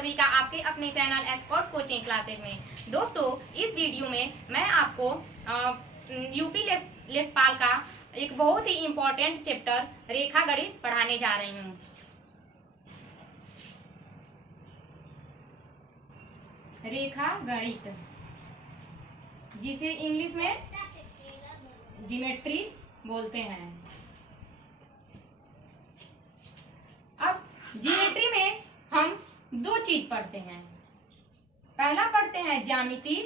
सभी का आपके अपने चैनल एक्सपर्ट कोचिंग क्लासेज में। दोस्तों, इस वीडियो में मैं आपको यूपी लेखपाल का एक बहुत ही इम्पोर्टेंट चैप्टर रेखा गणित पढ़ाने जा रही हूँ। रेखा गणित, जिसे इंग्लिश में ज्योमेट्री बोलते हैं। अब ज्योमेट्री में हम दो चीज पढ़ते हैं। पहला पढ़ते हैं ज्यामिति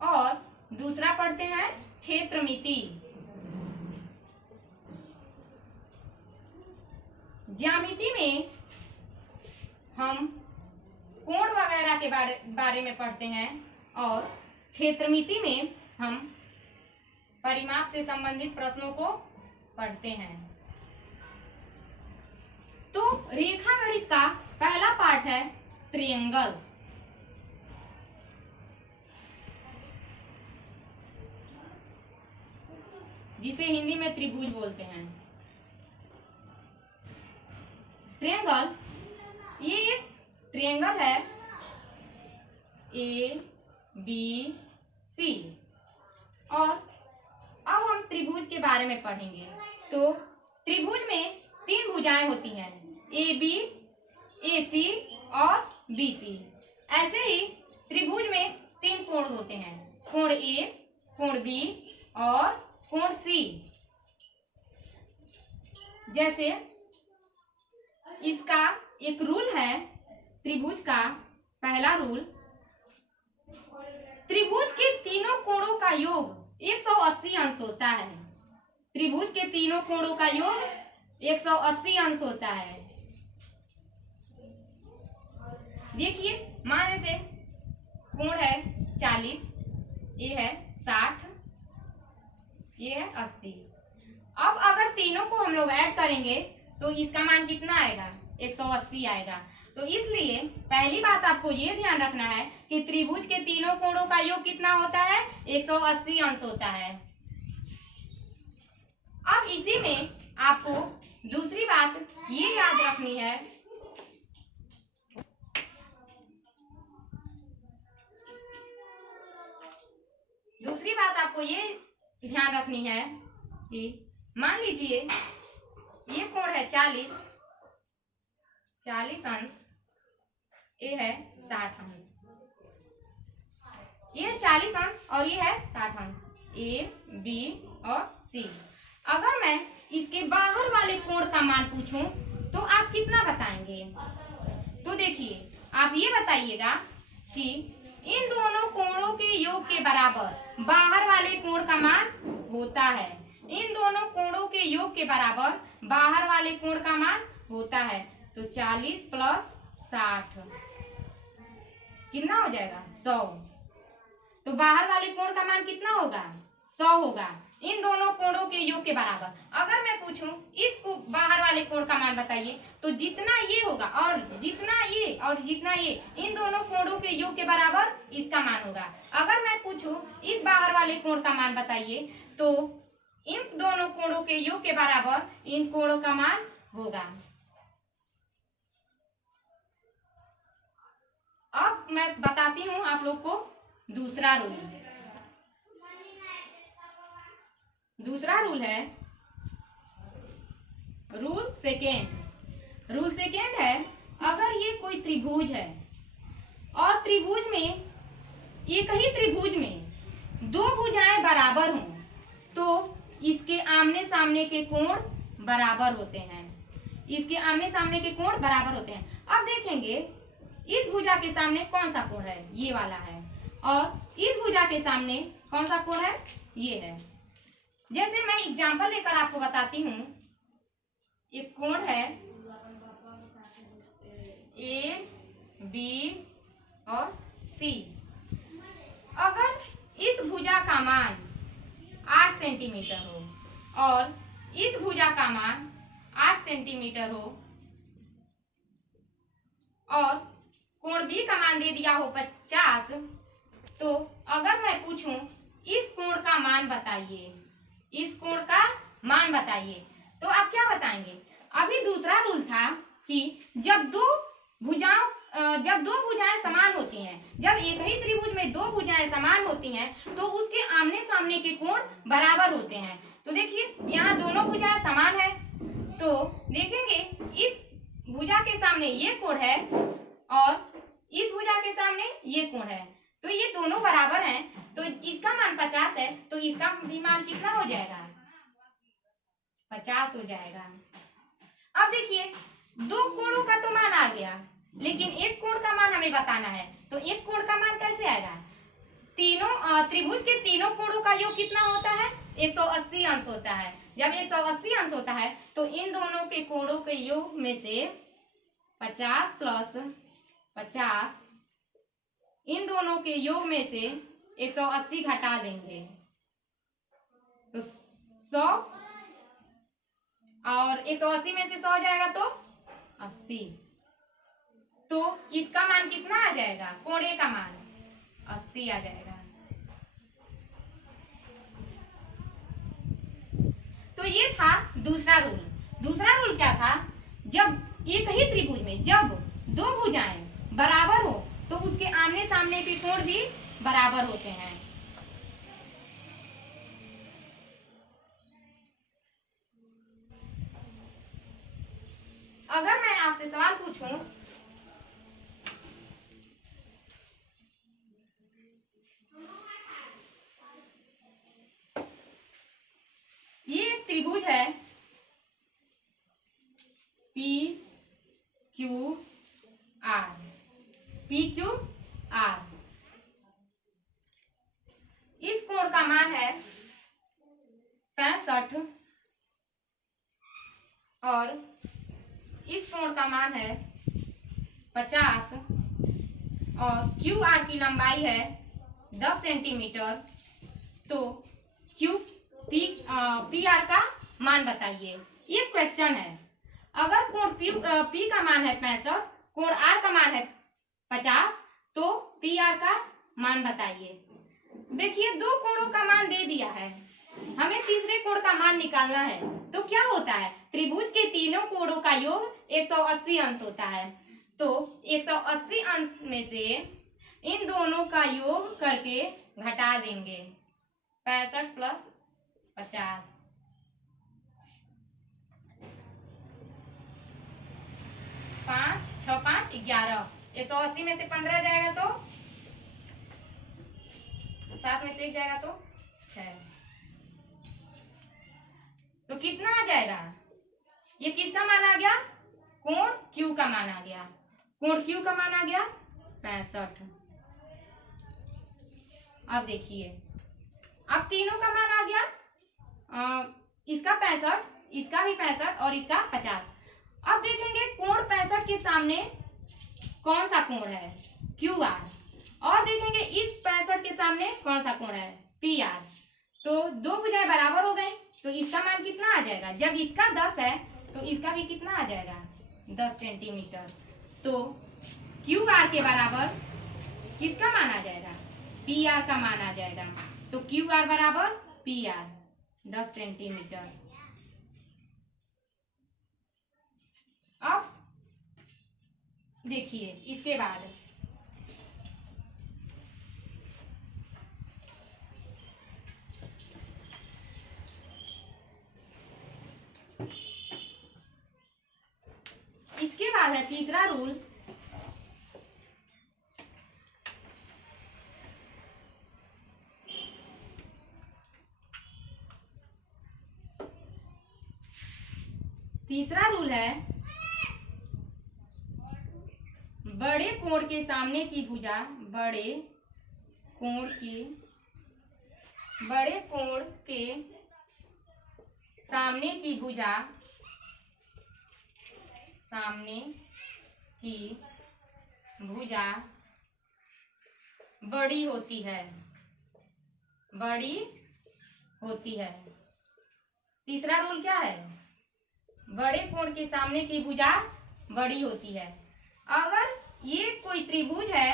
और दूसरा पढ़ते हैं क्षेत्रमिति। ज्यामिति में हम कोण वगैरह के बारे में पढ़ते हैं और क्षेत्रमिति में हम परिमाप से संबंधित प्रश्नों को पढ़ते हैं। तो रेखा गणित का पहला पार्ट है ट्रायंगल। जिसे हिंदी में त्रिभुज बोलते हैं। ट्रायंगल, ये एक ट्रायंगल है ए बी सी। और अब हम त्रिभुज के बारे में पढ़ेंगे। तो त्रिभुज में तीन भुजाएं होती हैं, ए बी, ए सी और बी सी। ऐसे ही त्रिभुज में तीन कोण होते हैं, कोण ए, कोण बी और कोण सी। जैसे इसका एक रूल है त्रिभुज का। पहला रूल, त्रिभुज के तीनों कोणों का योग 180 अंश होता है। त्रिभुज के तीनों कोणों का योग 180 अंश होता है। देखिए, मान से कोण है 40, ये है 60, ये है 80। अब अगर तीनों को हम लोग ऐड करेंगे तो इसका मान कितना आएगा? 180 आएगा। तो इसलिए पहली बात आपको ये ध्यान रखना है कि त्रिभुज के तीनों कोणों का योग कितना होता है? 180 अंश होता है। अब इसी में आपको दूसरी बात ये याद रखनी है, दूसरी बात आपको ये ध्यान रखनी है कि मान लीजिए ये कोण है 40 अंश, ये है 60 अंश। ये 40 अंश और ये है 60 अंश, ए बी और सी। अगर मैं इसके बाहर वाले कोण का मान पूछूं तो आप कितना बताएंगे? तो देखिए, आप ये बताइएगा कि इन दोनों कोणों के योग के बराबर बाहर वाले कोण का मान होता है। इन दोनों कोणों के योग के बराबर बाहर वाले कोण का मान होता है। तो 40 प्लस 60 कितना हो जाएगा? 100। तो बाहर वाले कोण का मान कितना होगा? 100 होगा, इन दोनों कोणों के योग के बराबर। अगर मैं पूछूं इस बाहर वाले कोण का मान बताइए, तो जितना ये होगा और जितना ये और जितना ये, इन दोनों कोणों के योग के बराबर इसका मान होगा। अगर मैं पूछूं इस बाहर वाले कोण का मान बताइए, तो इन दोनों कोणों के योग के बराबर इन कोणों का मान होगा। अब मैं बताती हूँ आप लोग को दूसरा रूल। दूसरा रूल है रूल सेकेंड। रूल सेकेंड है, अगर ये कोई त्रिभुज है और त्रिभुज में, एक ही त्रिभुज में दो भुजाएं बराबर हों, तो इसके आमने सामने के कोण बराबर होते हैं। इसके आमने सामने के कोण बराबर होते हैं। अब देखेंगे इस भुजा के सामने कौन सा कोण है? ये वाला है। और इस भुजा के सामने कौन सा कोण है? ये है। जैसे मैं एग्जांपल लेकर आपको बताती हूँ। एक कोण है ए बी और सी। अगर इस भुजा का मान 8 सेंटीमीटर हो और इस भुजा का मान 8 सेंटीमीटर हो और कोण बी का मान दे दिया हो 50, तो अगर मैं पूछूं इस कोण का मान बताइए, इस कोण का मान बताइए, तो आप क्या बताएंगे? अभी दूसरा रूल था कि जब दो भुजाओं जब दो भुजाएं समान होती हैं, जब एक ही त्रिभुज में दो भुजाएं समान होती हैं तो उसके आमने सामने के कोण बराबर होते हैं। तो देखिए यहाँ दोनों भुजाएं समान है, तो देखेंगे इस भुजा के सामने ये कोण है और इस भुजा के सामने ये कोण है, तो ये दोनों बराबर हैं, तो इसका मान 50 है, तो इसका भी मान कितना हो जाएगा, 50 हो जाएगा। अब देखिए दो कोणों का तो मान आ गया, लेकिन एक कोण का मान हमें बताना है, तो एक कोण का मान कैसे आएगा, तीनों त्रिभुज के तीनों कोणों का योग कितना होता है, 180 अंश होता है। जब 180 अंश होता है तो इन दोनों के कोणों के योग में से 50 प्लस 50, इन दोनों के योग में से 180 घटा देंगे तो 100, और 180 में से 100 जाएगा तो 80, तो इसका मान कितना आ जाएगा, कोण ए का मान 80 आ जाएगा। तो ये था दूसरा रूल। दूसरा रूल क्या था, जब एक ही त्रिभुज में जब दो भुजाएं बराबर हो तो उसके आमने सामने के कोण भी बराबर होते हैं। अगर मैं आपसे सवाल पूछूं, ये एक त्रिभुज है P Q R, P Q R, इस कोण का मान है 65 और इस कोण का मान है 50 और क्यू आर की लंबाई है 10 सेंटीमीटर, तो क्यू पी आर का मान बताइए। ये क्वेश्चन है, अगर कोण पी का मान है 65, कोण आर का मान है 50, तो पी आर का मान बताइए। देखिए दो कोणों का मान दे दिया है, हमें तीसरे कोण का मान निकालना है, तो क्या होता है, त्रिभुज के तीनों कोणों का योग 180 अंश होता है, तो 180 अंश में से इन दोनों का योग करके घटा देंगे, 65 प्लस 50, 5 6 5 11, 180 में से 15 जाएगा तो 7 में से 1 जाएगा तो 6, तो कितना आ जाएगा, ये किसका मान आ गया, कोण क्यू का मान आ गया, कोण क्यू का मान आ गया 65। अब देखिए अब तीनों का मान आ गया, इसका 65, इसका भी 65 और इसका 50। अब देखेंगे कोण 65 के सामने कौन सा कोण है, क्यू आर, और देखेंगे इस 65 के सामने कौन सा कोण है, पी आर, तो दो भुजाएं बराबर हो गए, तो इसका मान कितना आ जाएगा, जब इसका 10 है तो इसका भी कितना आ जाएगा 10 सेंटीमीटर, तो क्यू आर के बराबर किसका मान आ जाएगा, पी आर का मान आ जाएगा, तो क्यू आर बराबर पी आर 10 सेंटीमीटर। अब देखिए इसके बाद है तीसरा रूल, तीसरा रूल है बड़े कोण के सामने की भुजा, बड़े कोण के सामने की भुजा, सामने की भुजा बड़ी होती है, बड़ी होती है। तीसरा रूल क्या है, बड़े कोण के सामने की भुजा बड़ी होती है। अगर ये कोई त्रिभुज है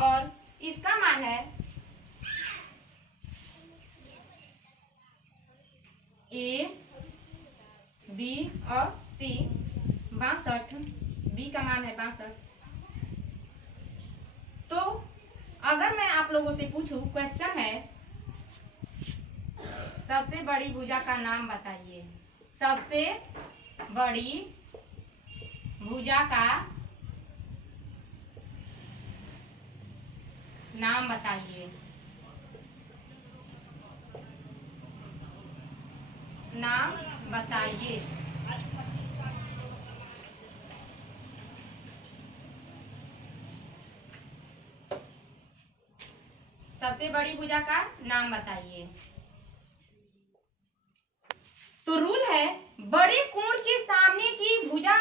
और इसका मान है ए बी और सी 62 बी का मान है 65। तो अगर मैं आप लोगों से पूछूं, क्वेश्चन है सबसे बड़ी भुजा का नाम बताइए। सबसे बड़ी भुजा का नाम बताइए। नाम बताइए। सबसे बड़ी भुजा का नाम बताइए। तो रूल है, बड़े कोण के सामने की भुजा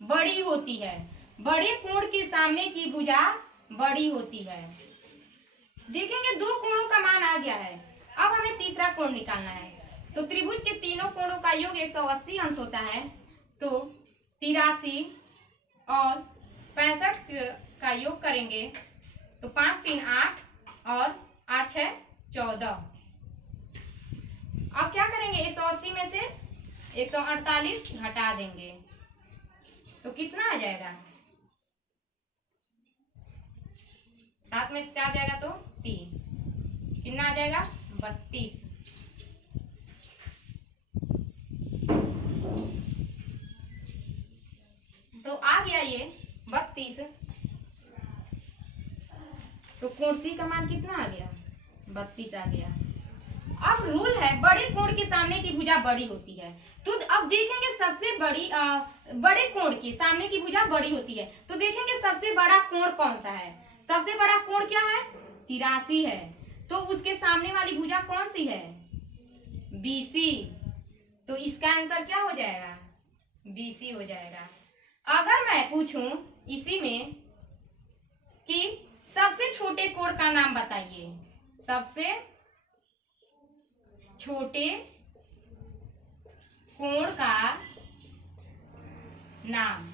बड़ी होती है। बड़े कोण के सामने की भुजा बड़ी होती है। देखेंगे 2 कोणों का मान आ गया है। अब हमें तीसरा कोण निकालना है। तो त्रिभुज के तीनों कोणों का योग 180 अंश होता है। तो 83 और 65 का योग करेंगे तो 5 3 8 और 8 6 14। अब क्या करेंगे, 180 में से 148 घटा देंगे तो कितना आ जाएगा, 7 में से 4 जाएगा तो 3, कितना आ जाएगा 32। तो आ गया ये 32। तो कोण सी का मान कितना आ गया, 32 आ गया। अब रूल है, बड़े कोण के सामने की भुजा बड़ी होती है। तो अब देखेंगे सबसे बड़ी बड़े कोण के सामने की भुजा बड़ी होती है। तो देखेंगे सबसे बड़ा कोण कौन सा है। सबसे बड़ा कोण क्या है, 83 है। तो उसके सामने वाली भुजा कौन सी है, BC। तो इसका आंसर क्या हो जाएगा, BC हो जाएगा। अगर मैं पूछूं इसी में कि सबसे छोटे कोण का नाम बताइए। सबसे छोटे कोण का नाम,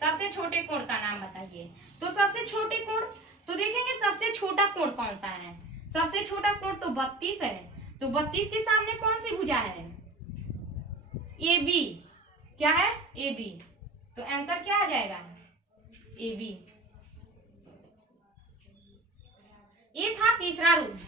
सबसे छोटे कोण का नाम बताइए। तो सबसे छोटे कोण, तो देखेंगे सबसे छोटा कोण कौन सा है। सबसे छोटा कोण तो 32 है। तो 32 के सामने कौन सी भुजा है, AB। क्या है, AB। तो आंसर क्या आ जाएगा, AB। ये था तीसरा रूल।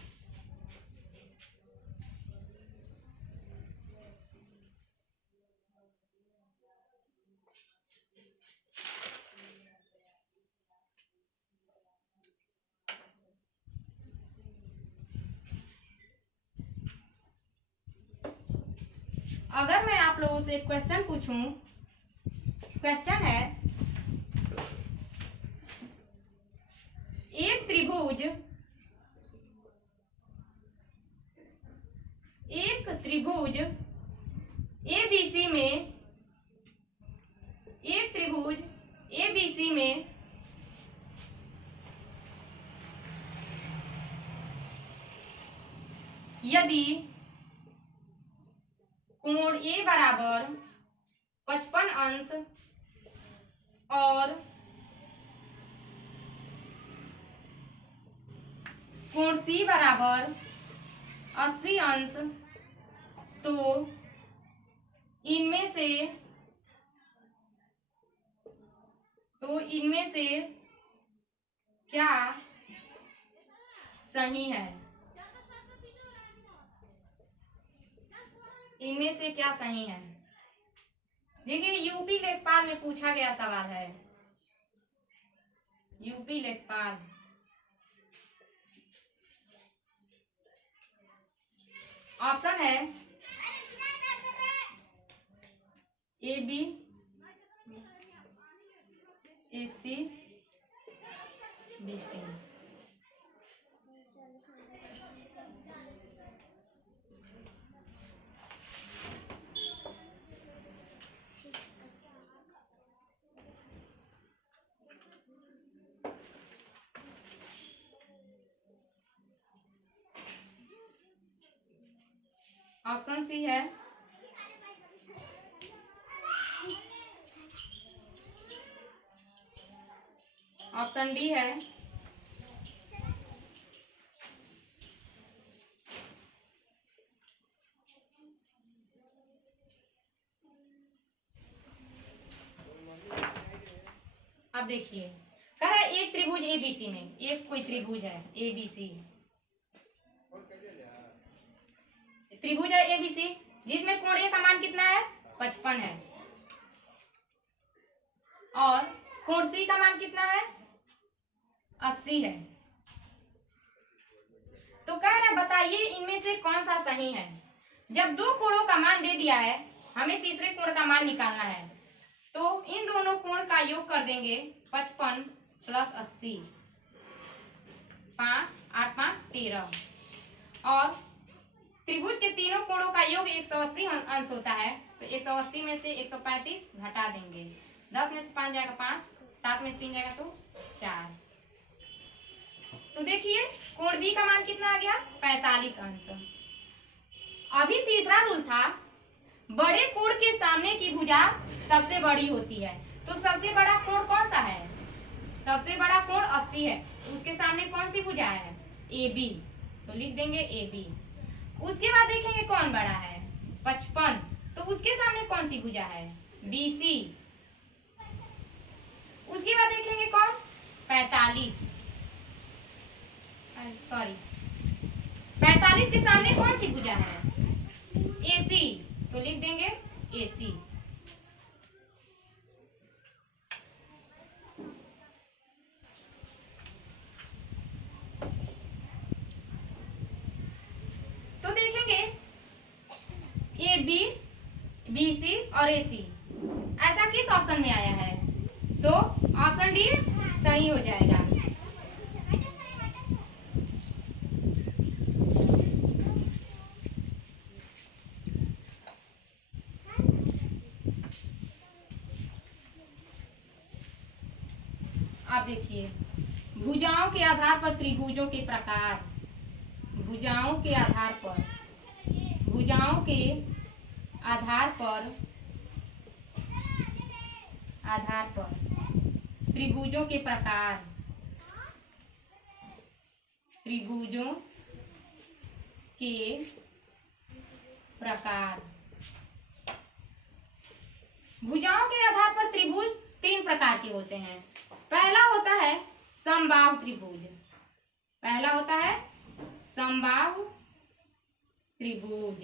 अगर मैं आप लोगों से क्वेश्चन पूछूं, क्वेश्चन है एक त्रिभुज ABC में, एक त्रिभुज ABC में यदि कोण A बराबर 55 अंश और कोण C बराबर 80 अंश, तो इनमें से क्या सही है। इनमें से क्या सही है। देखिए यूपी लेखपाल में पूछा गया सवाल है। यूपी लेखपाल, ऑप्शन है AB, AC, BC। Option C है, ऑप्शन डी है, अब देखिए, कह रहा है एक त्रिभुज एबीसी में, एक कोई त्रिभुज है एबीसी, त्रिभुज है एबीसी जिसमें कोण ए का मान कितना है 55 है और कोण सी का मान कितना है 80 है। तो कह रहा है बताइए इनमें से कौन सा सही है। जब दो कोणों का मान दे दिया है, हमें तीसरे कोण का मान निकालना है, तो इन दोनों कोण का योग कर देंगे 55 प्लस 80, 5 8 5 13 और त्रिभुज के तीनों कोणों का योग 180 अंश होता है, तो 180 में से 135 घटा देंगे, 10 में से 5 जाएगा 5, 7 में से 3 जाएगा तो 4। तो देखिए कोण बी का मान कितना आ गया 45 अंश। अभी तीसरा रूल था बड़े कोण के सामने की भुजा सबसे बड़ी होती है, तो सबसे बड़ा कोण कौन सा है, सबसे बड़ा कोण 80 है, तो उसके सामने कौन सी भुजा है ए बी, तो लिख देंगे ए बी। उसके बाद देखेंगे कौन बड़ा है 55, तो उसके सामने कौन सी भुजा है बी सी। उसके बाद देखेंगे कौन 45 के सामने कौन सी भुजा है ए सी, तो लिख देंगे ए सी। तो देखेंगे ए बी बी सी और ए सी ऐसा किस ऑप्शन में आया है, तो ऑप्शन डी सही हो जाएगा। आप देखिए भुजाओं के आधार पर त्रिभुजों के प्रकार, भुजाओं के आधार पर, भुजाओं के आधार पर त्रिभुजों के प्रकार, त्रिभुजों के प्रकार। भुजाओं के आधार पर त्रिभुज 3 प्रकार के होते हैं। पहला होता है समबाहु त्रिभुज, पहला होता है समबाहु त्रिभुज।